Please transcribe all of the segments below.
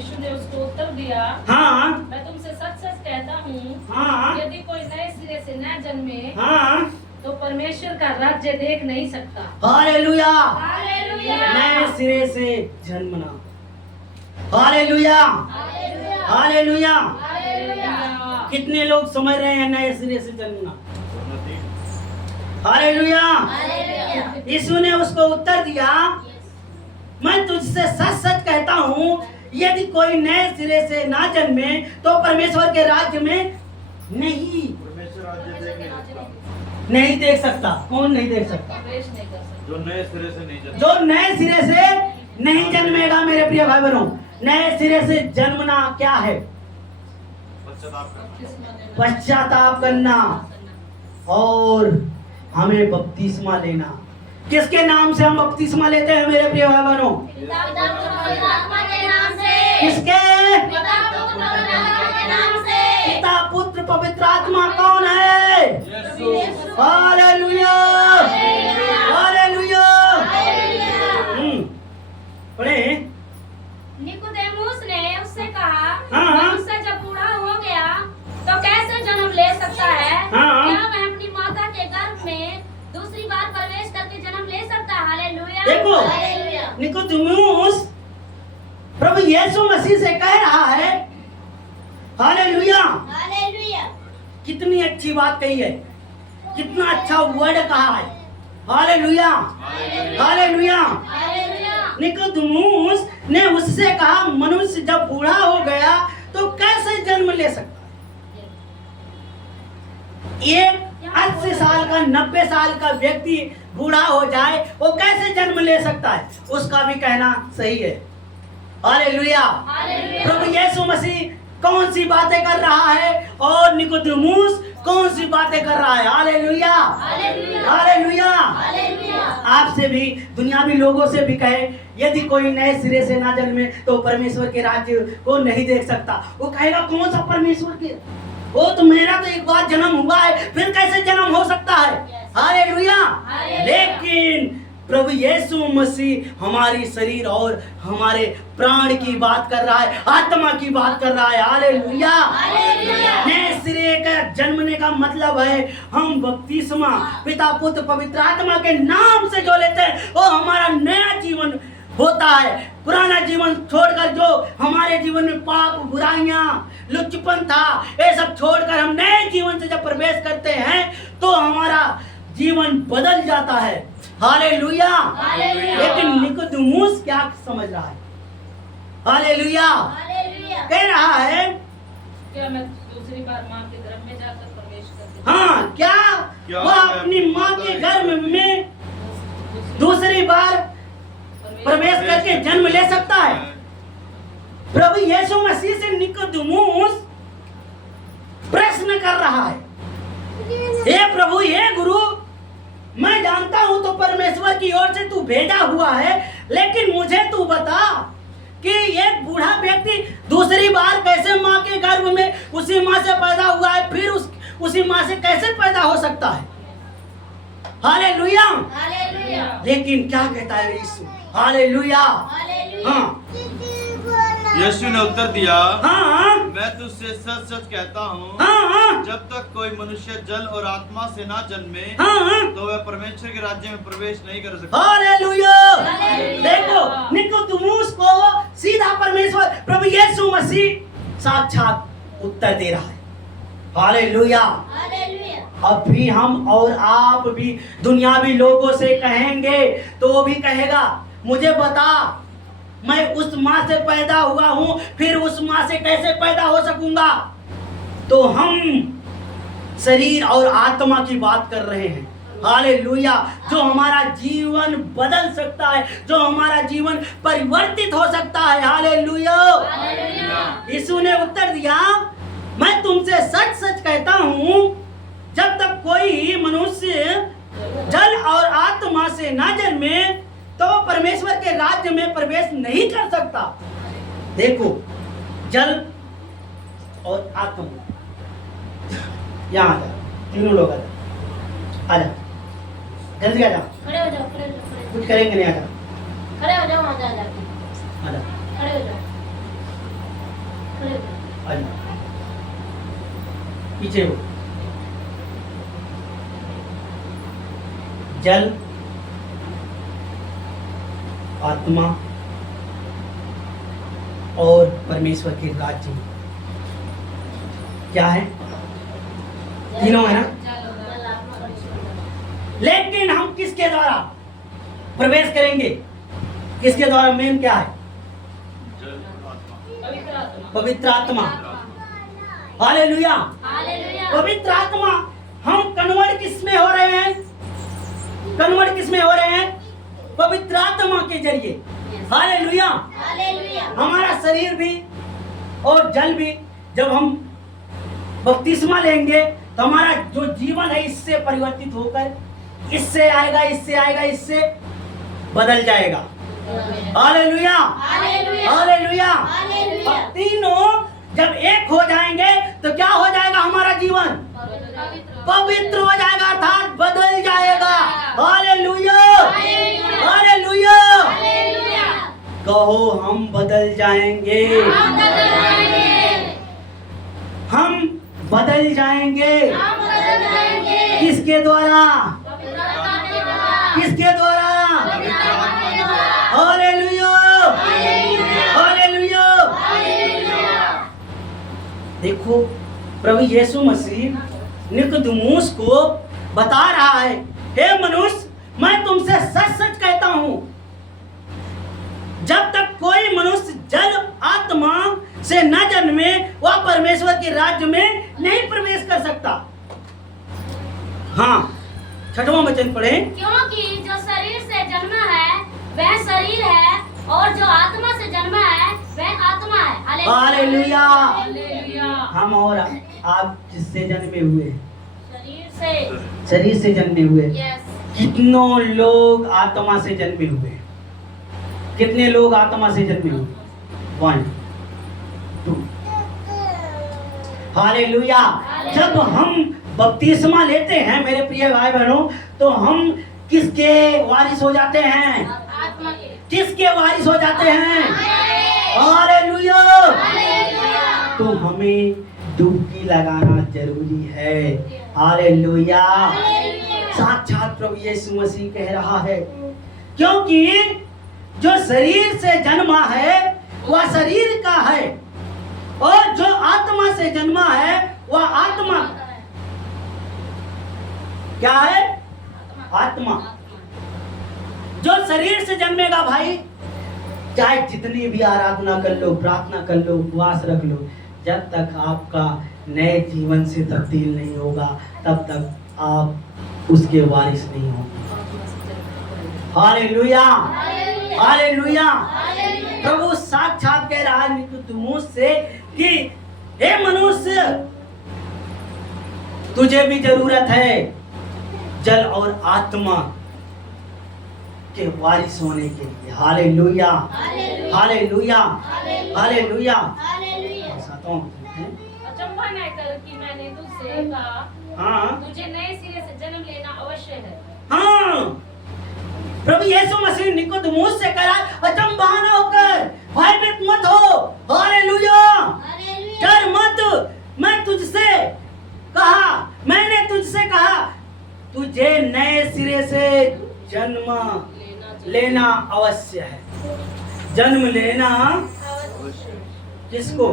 यीशु ने उसको उत्तर दिया, हाँ मैं तुमसे सच सच कहता हूँ, हाँ यदि कोई नए सिरे से न जन्मे हाँ तो परमेश्वर का राज्य देख नहीं सकता। हालेलुया। हालेलुया। नए सिरे से जन्मना। Hallelujah hallelujah. हालेलुया। कितने लोग समझ रहे हैं नए सिरे से जन्मना? हालेलुया। यीशु ने उसको उत्तर दिया, मैं तुझसे सच सच कहता हूँ, यदि कोई नए सिरे से ना जन्मे तो परमेश्वर के राज्य में नहीं देख सकता। कौन नहीं देख सकता? प्रवेश नहीं कर सकता। जो नए सिरे से नहीं जन्मा। जो नए सिरे से नहीं जन्मेगा। मेरे प्रिय भाई बहनों, नए सिरे से जन्मना क्या है? पश्चाताप करना और हमें बपतिस्मा लेना। किसके नाम से हम बपतिस्मा लेते हैं मेरे प्रिय भाई बहनों? किसके? पिता पुत्र पवित्र आत्मा। कौन है? Hallelujah hallelujah. पढ़े। निकोदेमुस ने उससे कहा, हाँ। मनुष्य जब बूढ़ा हो गया तो कैसे जन्म ले सकता है? हाँ। क्या वह अपनी माता के गर्भ में दूसरी बार प्रवेश करके जन्म ले सकता है? हालेलुया। देखो, हालेलुया। निकोदेमुस प्रभु यीशु मसीह से कह रहा है, हालेलुया। हालेलुया। कितनी अच्छी बात कही है, कितना अच्छा वर्ड कहा है। Hallelujah hallelujah. हालेलुया। निकोदेमुस ने उससे कहा, मनुष्य जब बूढ़ा हो गया तो कैसे जन्म ले सकता है? एक 80 साल का 90 साल का व्यक्ति बूढ़ा हो जाए, वो कैसे जन्म ले सकता है? उसका भी कहना सही है। हालेलुया। हालेलुया। प्रभु यीशु मसीह कौन सी बातें कर रहा है और निकोदेमुस कौन सी बातें कर रहा है? Hallelujah hallelujah. हालेलुया। हालेलुया। आपसे भी, दुनियावी लोगों से भी कहे, यदि कोई नए सिरे से ना जन्मे तो परमेश्वर के राज्य को नहीं देख सकता। वो कहेगा, कौन सा परमेश्वर के? वो तो मेरा तो एक बार जन्म हुआ है, फिर कैसे जन्म हो सकता है? हालेलुया। लेकिन प्रभु यीशु मसीह हमारी शरीर और हमारे प्राण की बात कर रहा है, आत्मा की बात कर रहा है। हालेलुया। नए सिरे का जन्मने का मतलब है हम बपतिस्मा पिता पुत्र पवित्र आत्मा के नाम से जो लेते हैं, वो हमारा नया जीवन होता है। पुराना जीवन छोड़कर जो हमारे जीवन में पाप बुराइयां लुच्चपन था, ये सब छोड़कर हम नए जीवन से जब प्रवेश करते हैं तो हमारा जीवन बदल जाता है। हालेलुया। लेकिन निकोदेमुस क्या समझ रहा है? हालेलुया। कह रहा है, क्या मैं दूसरी बार माँ के गर्भ में जाकर प्रवेश करके हाँ, क्या वह अपनी माँ के गर्भ में दूसरी बार प्रवेश करके जन्म ले सकता है? प्रभु यीशु मसीह से निकोदेमुस प्रश्न कर रहा है, हे प्रभु, हे गुरु, मैं जानता हूं तो परमेश्वर की ओर से तू भेजा हुआ है, लेकिन मुझे तू बता कि एक बूढ़ा व्यक्ति दूसरी बार कैसे माँ के गर्भ में उसी माँ से पैदा हुआ है, फिर उसी माँ से कैसे पैदा हो सकता है? हालेलुया। लेकिन क्या कहता है यीशु? हालेलुया। हाँ यीशु ने उत्तर दिया, हाँ मैं तुझसे सच सच कहता हूँ, हाँ जब तक कोई मनुष्य जल और आत्मा से ना जन्मे हाँ। तो वह परमेश्वर के राज्य में प्रवेश नहीं कर सकता। हालेलुया। देखो, निकोदेमुस को सीधा परमेश्वर प्रभु यीशु मसीह साक्षात उत्तर दे रहा है। हालेलुया। अब भी हम और आप भी दुनियावी लोगों से कहेंगे तो वो भी कहेगा, मुझे बता, मैं उस माँ से पैदा हुआ हूँ, फिर उस माँ से कैसे पैदा हो सकूंगा? तो हम शरीर और आत्मा की बात कर रहे हैं। हालेलुया। जो हमारा जीवन बदल सकता है, जो हमारा जीवन परिवर्तित हो सकता है। हालेलुया। यीशु ने उत्तर दिया, मैं तुमसे सच सच कहता हूँ, जब तक कोई मनुष्य जल और आत्मा से ना जन्मे तो परमेश्वर के राज्य में प्रवेश नहीं कर सकता। देखो, जल और आत्मा, यहाँ आ जाओ, तीनों लोग आ जाओ, जल्दी आ जाओ, खड़े हो जाओ, खड़े हो जाओ, कुछ करेंगे नहीं, आ जाओ, खड़े हो जाओ, आ जाओ, आ जाओ। खड़े हो जाओ। पीछे हो। जल, आत्मा और परमेश्वर के राज्य क्या है? तीनों है ना? लेकिन हम किसके द्वारा प्रवेश करेंगे? किसके द्वारा? मेन क्या है? पवित्र आत्मा। हालेलुया। पवित्र आत्मा। हम कन्वर्ट किस में हो रहे हैं? कन्वर्ट किस में हो रहे हैं? पवित्र आत्मा के जरिए। हालेलुया। हमारा शरीर भी और जल भी, जब हम बपतिस्मा लेंगे तो हमारा जो जीवन है इससे परिवर्तित होकर इससे आएगा, इससे आएगा, इससे बदल जाएगा। हालेलुया। हालेलुया। तीनों जब एक हो जाएंगे तो क्या हो जाएगा? हमारा जीवन पवित्र हो जाएगा, अर्थात बदल जाएगा। हालेलुया। हालेलुया। कहो हम बदल जाएंगे। हम बदल जाएंगे। किसके द्वारा? किसके द्वारा? हालेलुया। हालेलुया। देखो प्रभु यीशु मसीह निकोदेमुस को बता रहा है, हे मनुष्य, मैं तुमसे सच सच कहता हूं, जब तक कोई मनुष्य जल आत्मा से न जन्मे वह परमेश्वर के राज्य में नहीं प्रवेश कर सकता। हाँ, 6वां वचन पढ़े। क्योंकि जो शरीर से जन्मा है वह शरीर है, और जो आत्मा से जन्मा है वह आत्मा है। हालेलुया। हालेलुया। हम और आप किससे जन्मे हुए? शरीर से जन्मे हुए। यस। कितनों लोग आत्मा से जन्मे हुए? कितने लोग आत्मा से जन्मे हुए? 1 2। हालेलुया। जब हम बपतिस्मा लेते हैं मेरे प्रिय भाई बहनों, तो हम किसके वारिस हो जाते हैं? आत्मा के। किसके वारिस हो जाते हैं? हालेलुया। तो हमें डुबकी लगाना जरूरी है। हालेलुया। साक्षात प्रभु यीशु मसीह कह रहा है, क्योंकि जो शरीर से जन्मा है वह शरीर का है, और जो आत्मा से जन्मा है वह आत्मा क्या है? आत्मा। जो शरीर से जन्मेगा भाई, चाहे जितनी भी आराधना कर लो, प्रार्थना कर लो, उपवास रख लो, जब तक आपका नए जीवन से तब्दील नहीं होगा तब तक आप उसके वारिस नहीं होंगे। हालेलुया। हालेलुया। प्रभु साक्षात कह रहा है निकोदेमुस से कि हे मनुष्य, तुझे भी जरूरत है जल और आत्मा के वारिस होने के लिए। हालेलुया। हालेलुया। हालेलुया। अचंभा न कर कि मैंने तुझसे कहा, हाँ तुझे नए सिरे से जन्म लेना अवश्य है। हाँ, प्रभु यीशु मसीह निकोदेमुस से कहा, अचंभा न होकर, भयभीत मत हो। हालेलुया। डर मत। मैं तुझसे कहा, मैंने तुझसे कहा, तुझे नए सिरे से जन्म लेना अवश्य है। जन्म लेना किसको?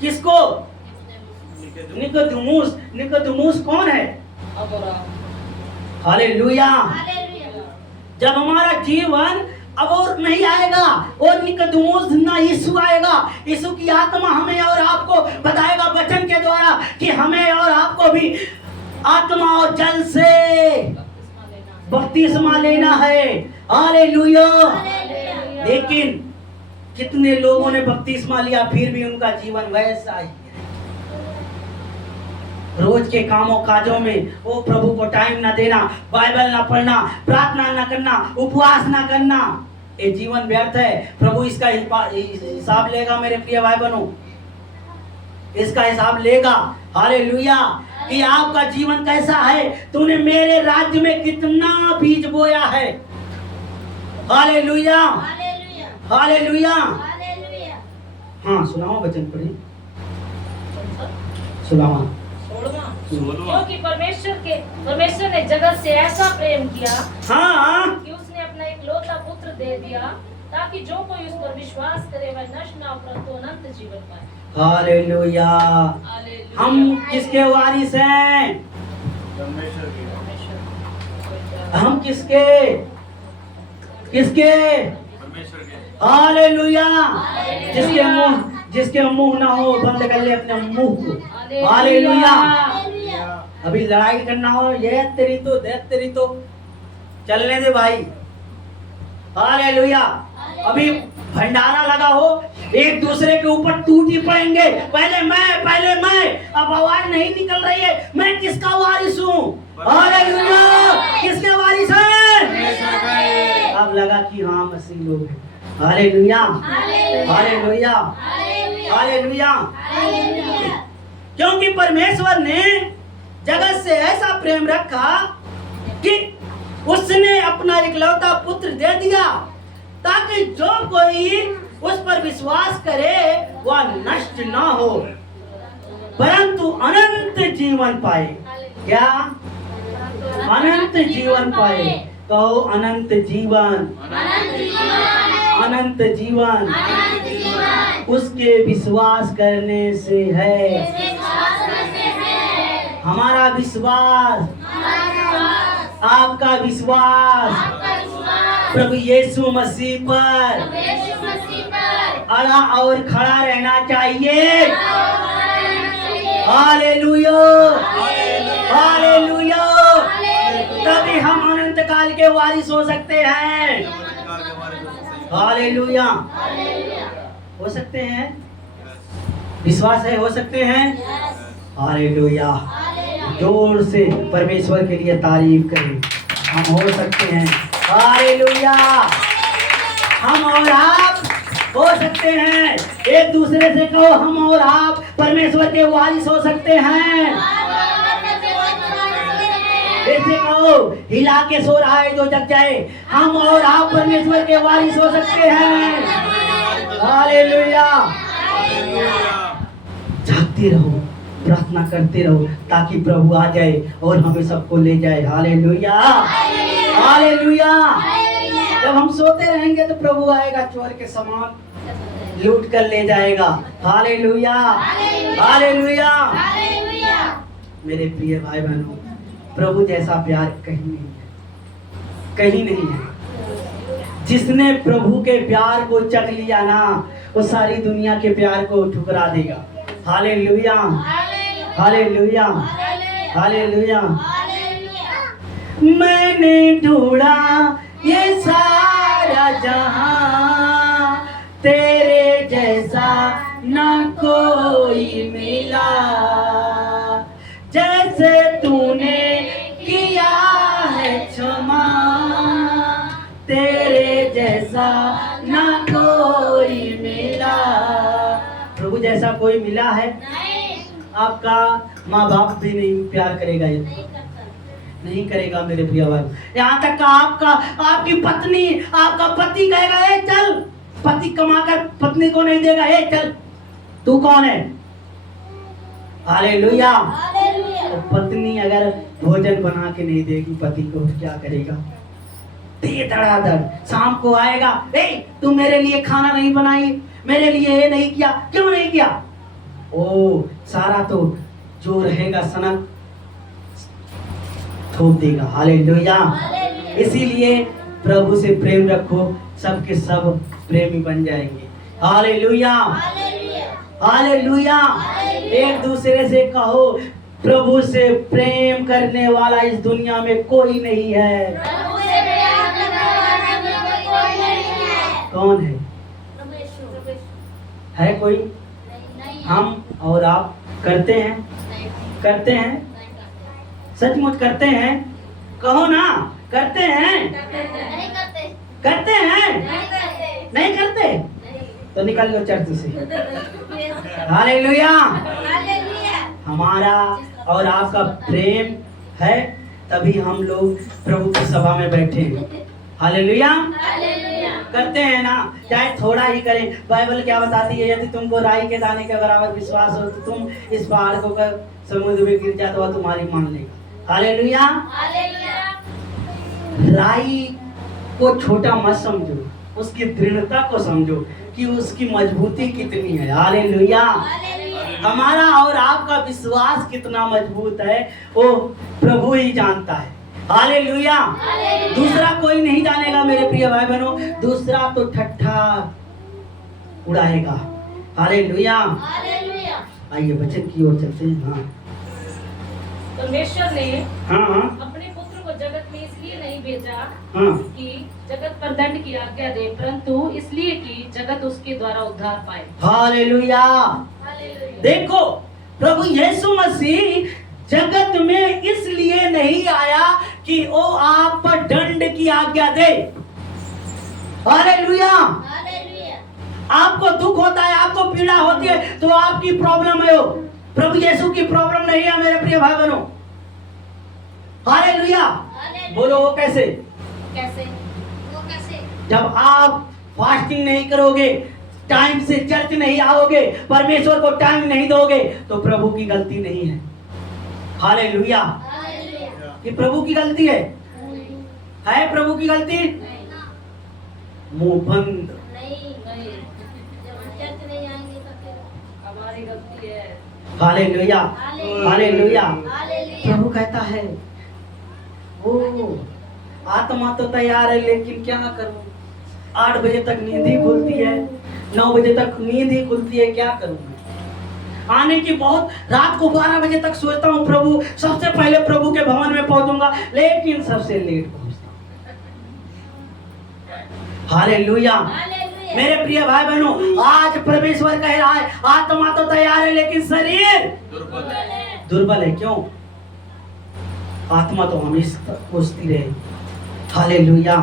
किसको? निकोदेमुस। निकोदेमुस कौन है? हालेलुया। जब हमारा जीवन अब और नहीं आएगा, और निकोदेमुस ना यीशु आएगा, यीशु की आत्मा हमें और आपको बताएगा वचन के द्वारा कि हमें और आपको भी आत्मा और जल से बपतिस्मा लेना है। हालेलुया। लेकिन कितने लोगों ने बपतिस्मा लिया फिर भी उनका जीवन वैसा ही है। रोज के कामों काजों में वो प्रभु को टाइम ना देना, बाइबल ना पढ़ना, प्रार्थना ना करना, उपवास ना करना, ये जीवन व्यर्थ है। प्रभु इसका हिसाब लेगा मेरे प्रिय भाई बहनों, इसका हिसाब लेगा। हालेलुया। कि आपका जीवन कैसा है, तूने मेरे राज्य में कितना बीज बोया है। हालेलुया। हालेलुया। हाँ सुनाओ वचन पढ़ी सुनाओ। 16वां। क्योंकि परमेश्वर ने जगत से ऐसा प्रेम किया हाँ कि उसने अपना इकलौता पुत्र दे दिया ताकि जो कोई उस पर विश्वास करे वह नष्ट ना हो परंतु अनंत जीवन पाए। हालेलुया। हालेलुया। हम किसके वारिस हैं? परमेश्वर की। हम किसके किसके? परमेश्वर के। हालेलुया। जिसके मुंह ना हो बंद कर ले अपने मुंह को। हालेलुया। अभी लड़ाई करना हो ये तेरी तो दे तेरी तो चलने दे भाई। हालेलुया। अभी भंडारा लगा हो एक दूसरे के ऊपर टूटी पड़ेंगे, पहले मैं, अब आवाज नहीं निकल रही है मैं किसका वारिस हूँ? हालेलुया। किसके वारिस हैं? अब लगा कि हाँ मसीह लोग हैं। Hallelujah hallelujah hallelujah. क्योंकि परमेश्वर ने जगत से ऐसा प्रेम रखा कि उसने अपना इकलौता पुत्र दे दिया ताकि जो कोई उस पर विश्वास करे वह नष्ट ना हो परंतु अनंत जीवन पाए। क्या? अनंत जीवन पाए। कहो अनंत जीवन। अनंत जीवन उसके विश्वास करने से है। हमारा विश्वास, आपका विश्वास प्रभु यीशु मसीह पर अड़ा और खड़ा रहना चाहिए। Hallelujah hallelujah. तभी हम अनंत काल के वारिस हो सकते हैं। हालेलुया। हो सकते हैं? विश्वास है हो सकते हैं? हालेलुया। जोर से परमेश्वर के लिए तारीफ करें। हम हो सकते हैं। हालेलुया। हम और आप हो सकते हैं। एक दूसरे से कहो हम और आप परमेश्वर के वारिस हो सकते हैं। ऐसे कहो हिला के सो रहा है जो जग जाए। हम और आप परमेश्वर के वारिस हो सकते हैं। हालेलुया। जागते रहो, प्रार्थना करते रहो ताकि प्रभु आ जाए और हमें सबको ले जाए। Hallelujah hallelujah. जब हम सोते रहेंगे तो प्रभु आएगा चोर के समान लूट कर ले जाएगा। Hallelujah hallelujah. मेरे प्रिय भाई बहनों, प्रभु जैसा प्यार कहीं नहीं है, कहीं नहीं है। जिसने प्रभु के प्यार को चख लिया ना वो सारी दुनिया के प्यार को ठुकरा देगा। Hallelujah hallelujah hallelujah. मैंने ढूंढा ये सारा जहां तेरे जैसा ना कोई मिला। जैसे तूने किया है क्षमा तेरे जैसा ना कोई मिला। प्रभु जैसा कोई मिला है? आपका माँ बाप भी नहीं प्यार करेगा, ये नहीं करेगा मेरे प्रिय भाई। यहाँ तक का आपकी पत्नी, आपका पति कहेगा ए चल, पति कमाकर पत्नी को नहीं देगा, ए चल तू कौन है? हालेलुया। तो पत्नी अगर भोजन बना के नहीं देगी पति को तो क्या करेगा? दे धड़ाधड़ शाम को आएगा, ए तू मेरे लिए खाना नहीं बनाई, मेरे लिए ये नहीं किया, क्यों नहीं किया? ओ सारा तो जो रहेगा सनक थोप देगा। हालेलुया। इसीलिए प्रभु से प्रेम रखो, सबके सब प्रेमी बन जाएंगे। Hallelujah hallelujah. एक दूसरे से कहो प्रभु से प्रेम करने वाला इस दुनिया में कोई नहीं है। कौन है कोई? हम और आप करते हैं? करते हैं? सचमुच करते हैं? कहो ना करते हैं? करते हैं? नहीं करते? तो निकल लो चर्च से। हालेलुया। हमारा और आपका प्रेम है तभी हम लोग प्रभु की सभा में बैठे हैं। हालेलुया। करते हैं ना, चाहे थोड़ा ही करें। बाइबल क्या बताती है, यदि तुमको राई के दाने के बराबर विश्वास हो तो तुम इस पहाड़ को कर समुद्र में गिर जाए तो वह तुम्हारी मान लेगा। हालेलुया। राई को छोटा मत समझो, उसकी दृढ़ता को समझो कि उसकी मजबूती कितनी है। हालेलुया। हमारा और आपका विश्वास कितना मजबूत है वो प्रभु ही जानता है। हालेलुया। दूसरा कोई नहीं जानेगा मेरे प्रिय भाई बहनों, दूसरा तो ठट्ठा उड़ाएगा। हालेलुया। आइए वचन की ओर चलते हैं। हाँ परमेश्वर ने हाँ अपने पुत्र को जगत में इसलिए नहीं भेजा हाँ कि जगत पर दंड की आज्ञा दे, परंतु इसलिए कि जगत उसके द्वारा उद्धार पाए। हालेलुया। देखो प्रभु यीशु मसीह जगत में इसलिए नहीं आया कि वो आप पर दंड की आज्ञा दे। हालेलुया। आपको दुख होता है, आपको पीड़ा होती है तो आपकी प्रॉब्लम है वो, प्रभु यीशु की प्रॉब्लम नहीं है मेरे प्रिय भाई बहनों। हालेलुया। बोलो वो कैसे? जब आप फास्टिंग नहीं करोगे, टाइम से चर्च नहीं आओगे, परमेश्वर को टाइम नहीं दोगे तो प्रभु की गलती नहीं है। हालेलुया। ये प्रभु की गलती है प्रभु की गलती? मुंह बंद। हमारी गलती है। हालेलुया। हालेलुया। प्रभु कहता है ओ आत्मा तो तैयार है लेकिन क्या करूं, 8 बजे तक नींद ही खुलती है, 9 बजे तक नींद ही खुलती है, क्या करूं मैं? आने की बहुत, रात को 12 बजे तक सोचता हूँ प्रभु, सबसे पहले प्रभु के भवन में पहुंचूंगा, लेकिन सबसे लेट पहुंचता हूँ। हालेलुया। मेरे प्रिय भाई बहनों, आज परमेश्वर कह रहा है आत्मा तो तैयार है लेकिन शरीर दुर्बल है। क्यों? आत्मा तो हमेशा पूछती रहे। हालेलुया।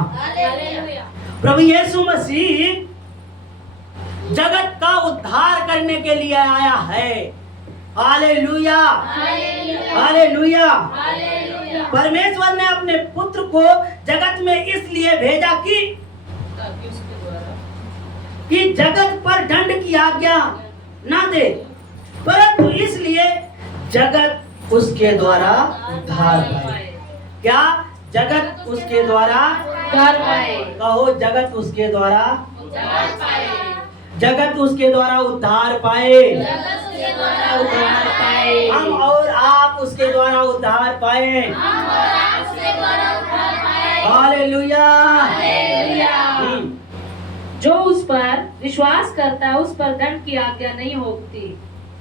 प्रभु यीशु मसीह जगत का उद्धार करने के लिए आया है। हालेलुया। हालेलुया। परमेश्वर ने अपने पुत्र को जगत में इसलिए भेजा कि जगत पर दंड की आज्ञा ना दे, परंतु इसलिए जगत उसके द्वारा उद्धार पाए। क्या? जगत उसके द्वारा उद्धार पाए। कहो, जगत उसके द्वारा जगत उसके द्वारा उद्धार पाए। हम और आप उसके द्वारा उद्धार पाए। हालेलुया। जो उस पर विश्वास करता है उस पर दंड की आज्ञा नहीं होती,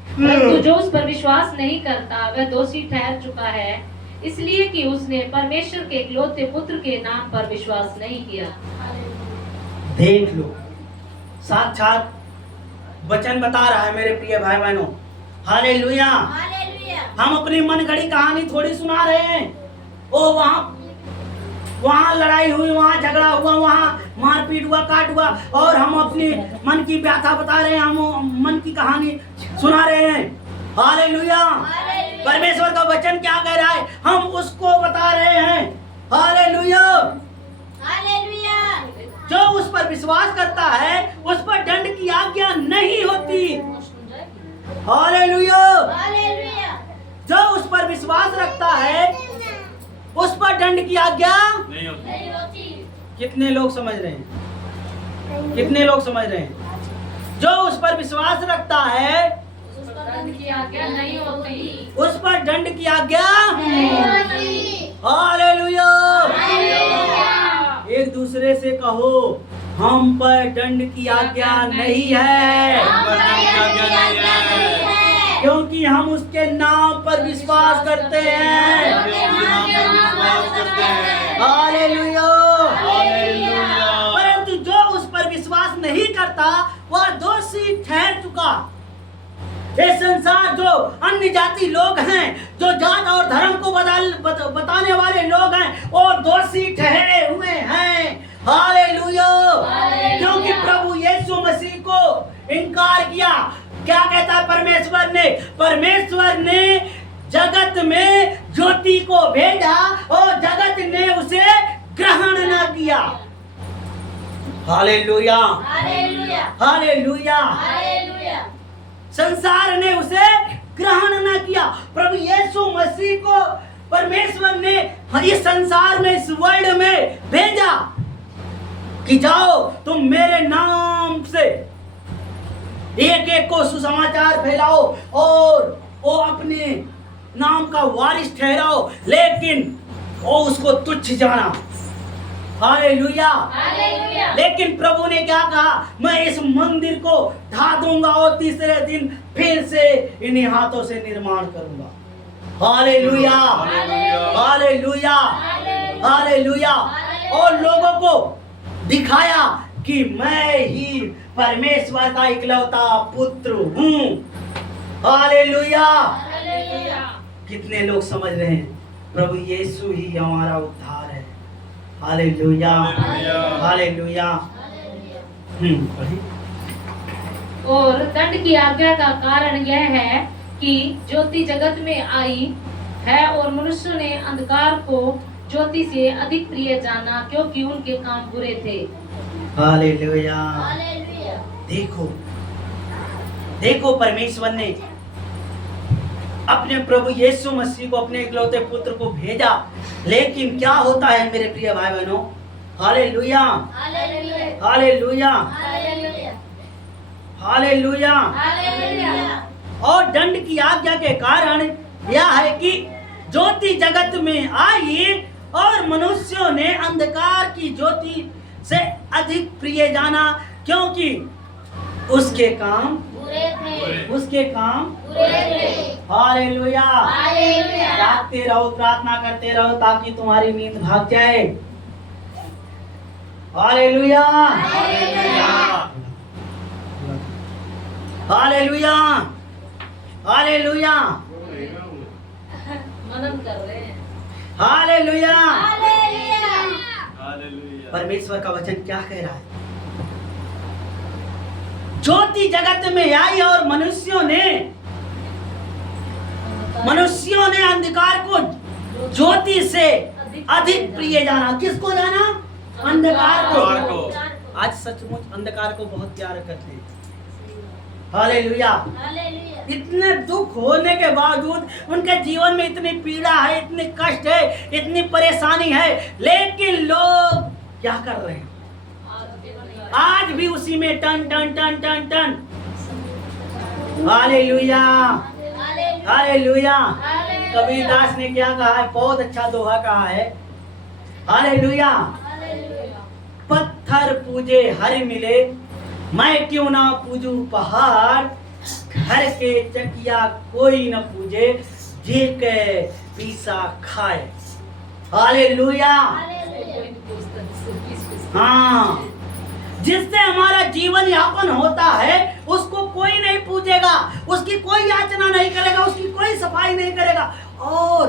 परंतु जो उस पर विश्वास नहीं करता वह दोषी ठहर चुका है, इसलिए कि उसने परमेश्वर के इकलौते पुत्र के नाम पर विश्वास नहीं किया। देख लो, साक्षात वचन बता रहा है मेरे प्रिय भाई बहनों। हालेलुया। हम अपनी मन गढ़ी कहानी थोड़ी सुना रहे हैं। ओ वहाँ लड़ाई हुई, वहाँ झगड़ा हुआ, वहाँ मारपीट हुआ, काट हुआ, और हम अपनी मन की व्यथा बता रहे हैं, हम मन की कहानी सुना रहे हैं। हालेलुया। परमेश्वर का वचन क्या कह रहा है, हम उसको बता रहे हैं। हालेलुया। जो उस पर विश्वास करता है उस पर दंड की आज्ञा नहीं होती। हालेलुया। जो उस पर विश्वास रखता है उस पर दंड की आज्ञा नहीं होती। कितने लोग समझ रहे हैं? कितने लोग समझ रहे हैं? जो उस पर विश्वास रखता है उस पर दंड की आज्ञा नहीं होती। उस पर दंड की आज्ञा। हालेलुया। एक दूसरे से कहो, हम पर दंड की आज्ञा नहीं है, क्योंकि हम उसके नाम पर विश्वास करते हैं। हालेलुया। परंतु जो उस पर विश्वास नहीं करता वह दोषी ठहर चुका। ये संसार जो अन्य जाति लोग हैं, जो जात और धर्म को बताने वाले लोग हैं, वो दोषी ठहरे हुए हैं। हालेलुया। क्योंकि प्रभु यीशु मसीह को इनकार किया। क्या कहता है परमेश्वर ने? परमेश्वर ने जगत में ज्योति को भेजा और जगत ने उसे ग्रहण न किया। Hallelujah, hallelujah, hallelujah. हालेलुया। संसार ने उसे ग्रहण न किया। प्रभु यीशु मसीह को परमेश्वर ने इस संसार में, इस वर्ल्ड में भेजा कि जाओ तुम मेरे नाम से एक एक को सुसमाचार फैलाओ और वो अपने नाम का वारिस ठहराओ, लेकिन वो उसको तुच्छ जाना। Hallelujah, hallelujah. लेकिन प्रभु ने क्या कहा, मैं इस मंदिर को ढा दूंगा और तीसरे दिन फिर से इन्हीं हाथों से निर्माण करूंगा। Hallelujah, hallelujah, hallelujah. और लोगों को दिखाया कि मैं ही परमेश्वर का इकलौता पुत्र हूँ। हालेलुया। हालेलुया। कितने लोग समझ रहे हैं प्रभु यीशु ही हमारा उद्धार है। Hallelujah, hallelujah. पढ़िए। और दंड की आज्ञा का कारण यह है कि ज्योति जगत में आई है और मनुष्यों ने अंधकार को ज्योति से अधिक प्रिय जाना, क्योंकि उनके काम बुरे थे। हालेलुया। हालेलुया। देखो देखो, परमेश्वर ने अपने प्रभु यीशु मसीह को, अपने इकलौते पुत्र को भेजा, लेकिन क्या होता है मेरे प्रिय भाई बहनों? Hallelujah, hallelujah. Hallelujah, hallelujah. Hallelujah. Hallelujah. और दंड की आज्ञा के कारण यह है कि ज्योति जगत में आई और मनुष्यों ने अंधकार की ज्योति से अधिक प्रिय जाना, क्योंकि उसके काम बुरे थे। उसके काम बुरे थे। हालेलुया। हालेलुया। जागते रहो, प्रार्थना करते रहो ताकि तुम्हारी नींद भाग जाए। हालेलुया, हालेलुया, हालेलुया, मनन कर रहे हैं। हालेलुया। हालेलुया। परमेश्वर का वचन क्या कह रहा है? ज्योति जगत में आई और मनुष्यों ने अंधकार को ज्योति से अधिक प्रिय जाना। किसको जाना? अंधकार को। आज सचमुच अंधकार को बहुत प्यार करते हैं। हालेलुया। हालेलुया। इतने दुख होने के बावजूद, उनके जीवन में इतनी पीड़ा है, इतनी कष्ट है, इतनी परेशानी है, लेकिन लोग क्या कर रहे हैं? आज भी उसी में टन टन टन टन टन। Hallelujah, hallelujah. कबीर दास ने क्या कहा है? बहुत अच्छा दोहा कहा है। हालेलुया। पत्थर पूजे हर मिले, मैं क्यों ना पूजू पहाड़, घर के चकिया कोई न पूजे, जे के पीसा खाए। हालेलुया। हाँ, जिससे हमारा जीवन यापन होता है उसको कोई नहीं पूजेगा, उसकी कोई याचना नहीं करेगा, उसकी कोई सफाई नहीं करेगा। और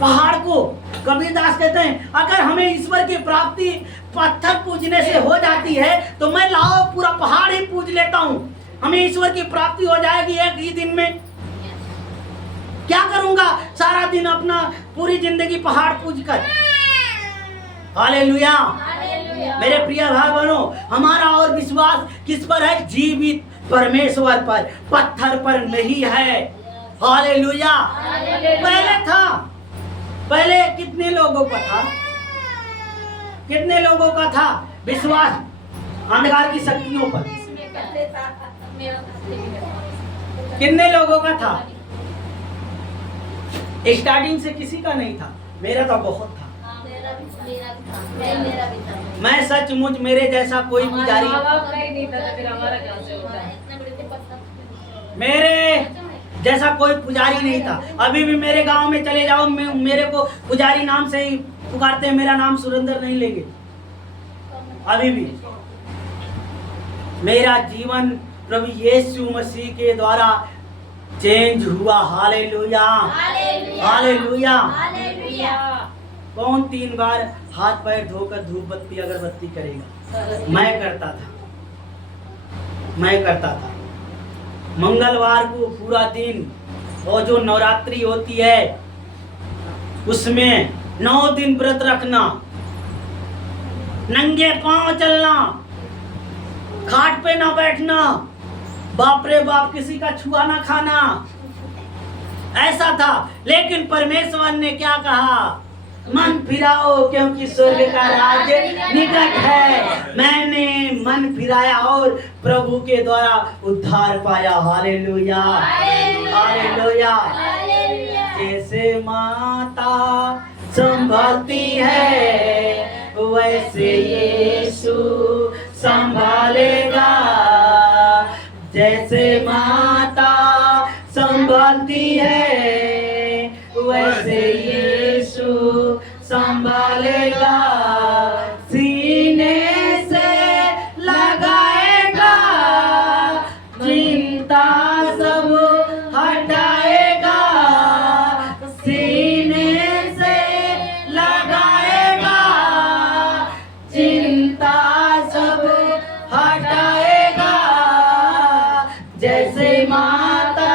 पहाड़ को कबीरदास कहते हैं, अगर हमें ईश्वर की प्राप्ति पत्थर पूजने से हो जाती है तो मैं लाओ पूरा पहाड़ ही पूज लेता हूँ, हमें ईश्वर की प्राप्ति हो जाएगी एक ही दिन में। क्या करूंगा सारा दिन अपना पूरी जिंदगी पहाड़ पूज कर? हालेलुया। मेरे प्रिय भाई बहनों, हमारा और विश्वास किस पर है? जीवित परमेश्वर पर, पत्थर पर नहीं है। हालेलुया। पहले था, पहले कितने लोगों का था? कितने लोगों का था विश्वास अंधकार की शक्तियों पर? कितने लोगों का था? स्टार्टिंग से किसी का नहीं था। मेरा तो बहुत था। मैं सचमुच मेरे जैसा कोई पुजारी, मेरे जैसा कोई पुजारी नहीं था। अभी भी मेरे गांव में चले जाओ, मेरे को पुजारी नाम से ही पुकारते हैं, मेरा नाम सुरेंद्र नहीं लेंगे। अभी भी मेरा जीवन प्रभु यीशु मसीह के द्वारा चेंज हुआ। Hallelujah, hallelujah. कौन 3 बार हाथ पैर धोकर धूप बत्ती अगरबत्ती करेगा? मैं करता था, मैं करता था। मंगलवार को पूरा दिन, और जो नवरात्रि होती है उसमें 9 दिन व्रत रखना, नंगे पांव चलना, खाट पे ना बैठना, बाप रे बाप किसी का छुआ ना खाना, ऐसा था। लेकिन परमेश्वर ने क्या कहा? मन फिराओ क्योंकि स्वर्ग का राज्य निकट है। मैंने मन फिराया और प्रभु के द्वारा उद्धार पाया। Hallelujah, hallelujah. जैसे माता संभालती है वैसे यीशु संभालेगा। जैसे माता संभालती है वैसे यीशु संभालेगा। सीने से लगाएगा, चिंता सब हटाएगा। सीने से लगाएगा, चिंता सब हटाएगा। जैसे माता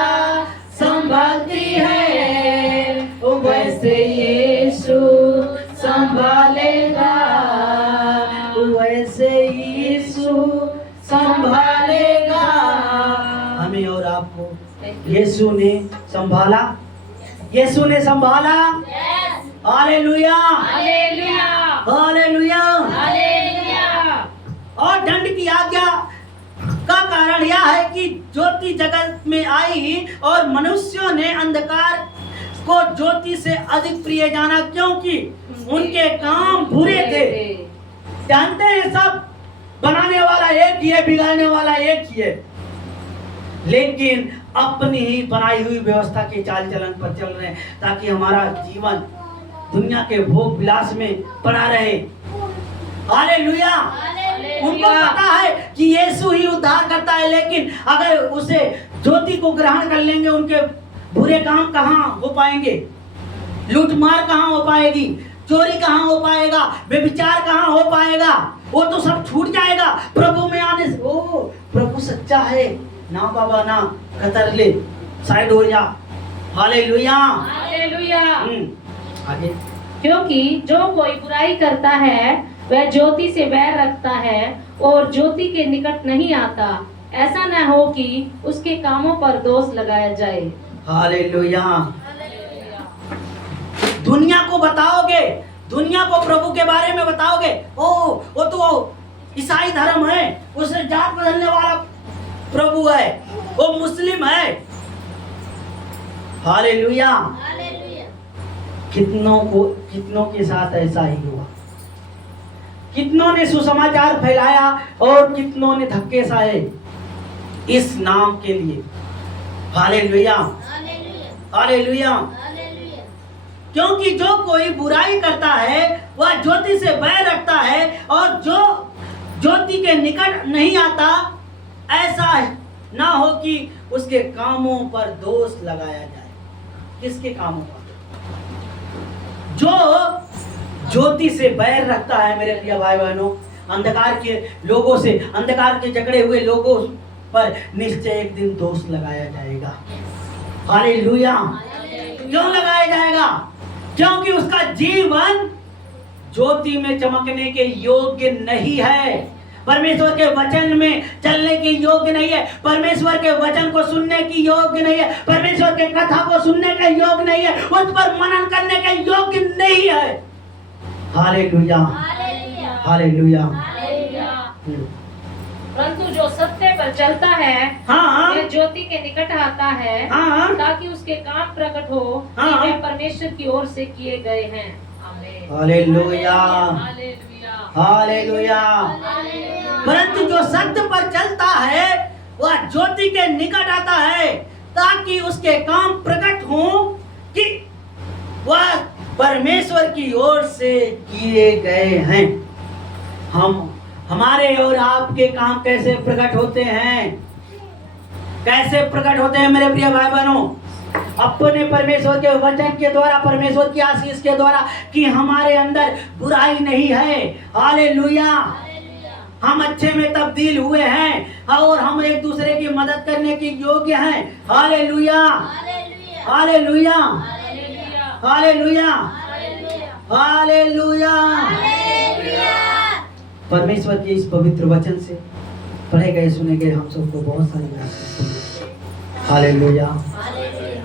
संभालती है वैसे यीशु संभालेगा। वैसे यीशु संभालेगा हमें और आपको। यीशु ने संभाला, यीशु ने संभाला। Hallelujah, hallelujah, hallelujah. हालेलुया। और दंड की आज्ञा का कारण यह है कि ज्योति जगत में आई और मनुष्यों ने अंधकार को ज्योति से अधिक प्रिय जाना, क्योंकि उनके काम बुरे थे। जानते हैं सब बनाने वाला एक ही है, बिगाड़ने वाला एक ही है, लेकिन अपनी ही बनाई हुई व्यवस्था के चाल चलन पर चल रहे हैं ताकि हमारा जीवन दुनिया के भोग विलास में पड़ा रहे। हालेलुया। उनको पता है कि यीशु ही उद्धार करता है, लेकिन अगर उसे ज्योति को ग्रहण कर लेंगे उनके बुरे काम कहाँ हो पाएंगे? लूटमार कहाँ हो पाएगी? चोरी कहाँ हो पाएगा? व्यभिचार कहाँ हो पाएगा? वो तो सब छूट जाएगा प्रभु में आने से। ओ प्रभु सच्चा है ना बाबा ना, कतर ले, साइड हो जा। Hallelujah, hallelujah. आगे। क्योंकि जो कोई बुराई करता है वह ज्योति से बैर रखता है और ज्योति के निकट नहीं आता, ऐसा न हो कि उसके कामों पर दोष लगाया जाए। हालेलुया। दुनिया को बताओगे, दुनिया को प्रभु के बारे में बताओगे, ओ वो तो ईसाई धर्म है, उसने जात बदलने वाला प्रभु है, वो मुस्लिम है। हालेलुया। कितनों के साथ ऐसा ही हुआ। कितनों ने सुसमाचार फैलाया और कितनों ने धक्के सहे इस नाम के लिए। Hallelujah, hallelujah. क्योंकि जो कोई बुराई करता है वह ज्योति से बैर रखता है और जो ज्योति के निकट नहीं आता, ऐसा ना हो कि उसके कामों पर दोष लगाया जाए। किसके कामों पर? जो ज्योति से बैर रखता है मेरे प्रिय भाई बहनों, अंधकार के लोगों से, अंधकार के जकड़े हुए लोगों पर निश्चय एक दिन दोष लगाया जाएगा। हालेलुया। क्यों लगाया जाएगा? क्योंकि उसका जीवन ज्योति में चमकने के योग्य नहीं है, परमेश्वर के वचन में चलने के योग्य नहीं है, परमेश्वर के वचन को सुनने की योग्य नहीं है, परमेश्वर के कथा को सुनने के योग्य नहीं है, उस पर मनन करने के योग्य नहीं है। Hallelujah, hallelujah. परंतु जो सत्य पर चलता है वह ज्योति के निकट आता है ताकि उसके काम प्रकट हो कि वे परमेश्वर की ओर से किए गए हैं। आमीन। Hallelujah, hallelujah, hallelujah. परंतु जो सत्य पर चलता है वह ज्योति के निकट आता है ताकि उसके काम प्रकट हो कि वह परमेश्वर की ओर से किए गए हैं। हमारे और आपके काम कैसे प्रकट होते हैं? कैसे प्रकट होते हैं मेरे प्रिय भाई बहनों? अपने परमेश्वर के वचन के द्वारा, परमेश्वर की आशीष के द्वारा कि हमारे अंदर बुराई नहीं है। हालेलुया। हम अच्छे में तब्दील हुए हैं और हम एक दूसरे की मदद करने के योग्य हैं। Hallelujah, hallelujah, hallelujah, hallelujah. परमेश्वर के इस पवित्र वचन से पढ़े गए सुने गए हम सबको बहुत सारी हालेलुया।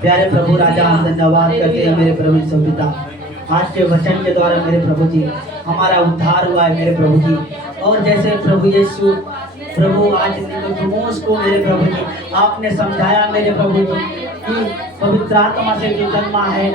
प्यारे प्रभु राजा, हम धन्यवाद करते हैं मेरे प्रभु यीशु पिता, आज के वचन के द्वारा मेरे प्रभु जी हमारा उद्धार हुआ है मेरे प्रभु जी। और जैसे प्रभु यीशु प्रभु आज निकोदेमुस को मेरे प्रभु जी आपने समझाया मेरे प्रभु जी कि पवित्र आत्मा से जो जन्मा है